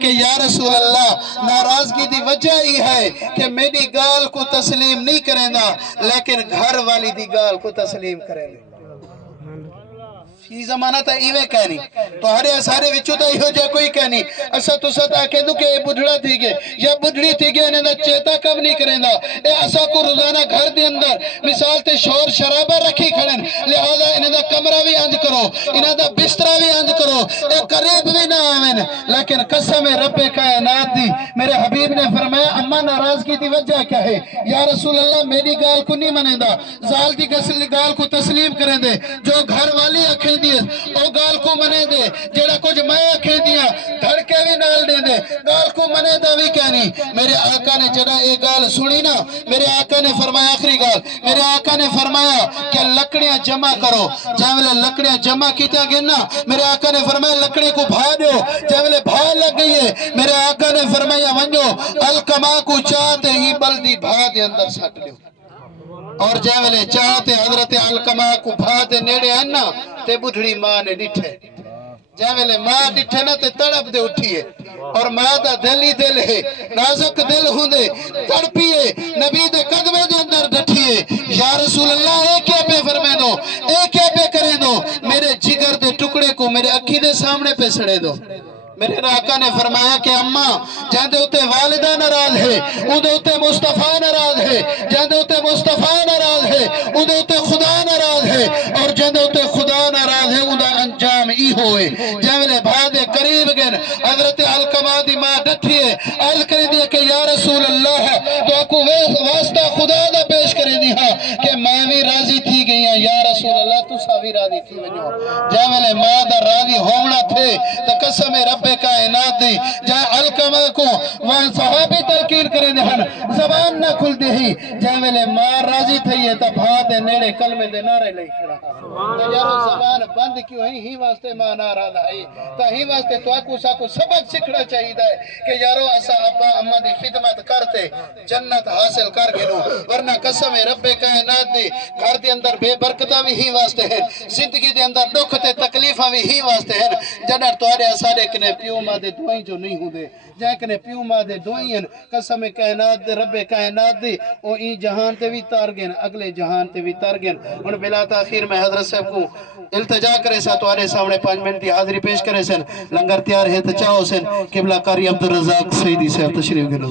کہ یا رسول اللہ ناراضگی دی وجہ ہی ہے کہ میری گال کو تسلیم نہیں کریں گا لیکن گھر والی دی گال کو تسلیم کریں گے فی زمانہ تا ایوے کہنی تو ہرے سارے وچو تا ایہو جا کوئی کہنی اسا تو ستا کہہ دوں کہ اے بڑھڑا تھی گے یا بڑھڑی تھی گے انہیں دا چیتا کب نہیں کریں دا اے اسا کو روزانہ گھر دے اندر مثال تے شور شرابہ رکھی کھڑن لہذا انہیں دا کمرہ بھی انج کرو انہیں دا بسترہ بھی انج کرو اے قریب بھی نہ آمین لیکن قسم رب کائنات دی میرے حبیب نے فرمایا اما ناراضگی دی وجہ کیا ہے یا رسول اللہ میری گال کو نہیں منیں دا زال دی گال کو تسلیم کریں دے جو گھر والی اکھیں دیئے او گال کو منے دے جیڑا کچھ میں اکھیں دیا دھڑکے بھی نال دے دے گال کو منے دا بھی کہنی میرے آقا نے جڑا ایک گال سنی نا میرے آقا نے فرمایا آخری گال میرے آقا نے فرمایا کہ لکڑیاں جمع کرو جاولے لکڑیاں جمع کیتا گئے نا میرے آقا نے فرمایا لکڑی کو بھا دیو جاولے بھا لگ گئی ہے میرے آقا نے فرمایا ونجو الکما کو چاہتے ہی بلدی بھا دے اندر سٹ لیو اور جاولے چاہتے حضرت علقمہ کو بھاتے نیڑے ہیں نا تے بڑھڑی ماں نے ڈٹھے جاولے ماں ڈٹھے نا تے تڑپ دے اٹھیے اور ماں دا دل ہی دل ہے نازک دل ہوں دے تڑپیے نبی دے قدمے دے اندر ڈٹھیے یا رسول اللہ اے کیا پہ فرمے دو اے کیا پہ کرے دو میرے جگر دے ٹکڑے کو میرے اکھی دے سامنے پہ سڑے دو میرے آقا نے فرمایا کہ اماں جہاں ہوتے والدہ ناراض ہے ادھے ہوتے مصطفیٰ ناراض ہے جہاں ہوتے مصطفیٰ ناراض ہے ادھے ہوتے خدا ناراض ہے اور جہاں ہوتے خدا ناراض ہے ادھا انجام ای ہوئے جہاں بھادے قریب گن حضرت علقمہ دی ماں ڈٹھیے عرض کریں دیا کہ یا رسول اللہ تو اکو واسطہ خدا دا پیش کریں دیا کہ ماں بھی راضی تھی گئی ہیں یا رسول اللہ تو سا بھی راضی تھی ونجو جہاں ماں دا راضی ہونا تھے تو قسم رب کائنات دی جہاں علقمہ کو وہاں صحابی تلقین کریں دہن زبان نہ کھل دی ہی جہاں ماں راضی تھی ہے تا بھا دے نیڑے کلمے دے نعرے لئی کھڑا تو یارو زبان بند کیوں ہی واسطے ماں ناراض آئی تا ہی واسطے تو آکو ساکو سبق سکھنا چاہیے ہے کہ یارو اسا ابا اما دی خدمت کرتے جنت حاصل کر گنو ورنہ قسم رب کائنات دی گھر دے اندر بے برکتہ بھی ہی واسطے ہیں زندگی دے اندر دکھ تے تکلیفہ بھی ہی واسطے ہیں جنر توارے اسارے کنے پیو ماں دے دعائیں جو نہیں ہوں دے جائے کنے پیو ماں دے دعائیں ہیں قسم کائنات دے رب کائنات دے او این جہان تے بھی تار گئن اگلے جہان تے بھی تار گئن ان بلا تاخیر میں حضرت صاحب کو التجا کرے سا توارے سامنے 5 منٹ دی حاضری پیش کرے سن لنگر تیار ہے تو چاہو سن قبلہ کاری عبدالرزاق سیدی صاحب تشریف گنو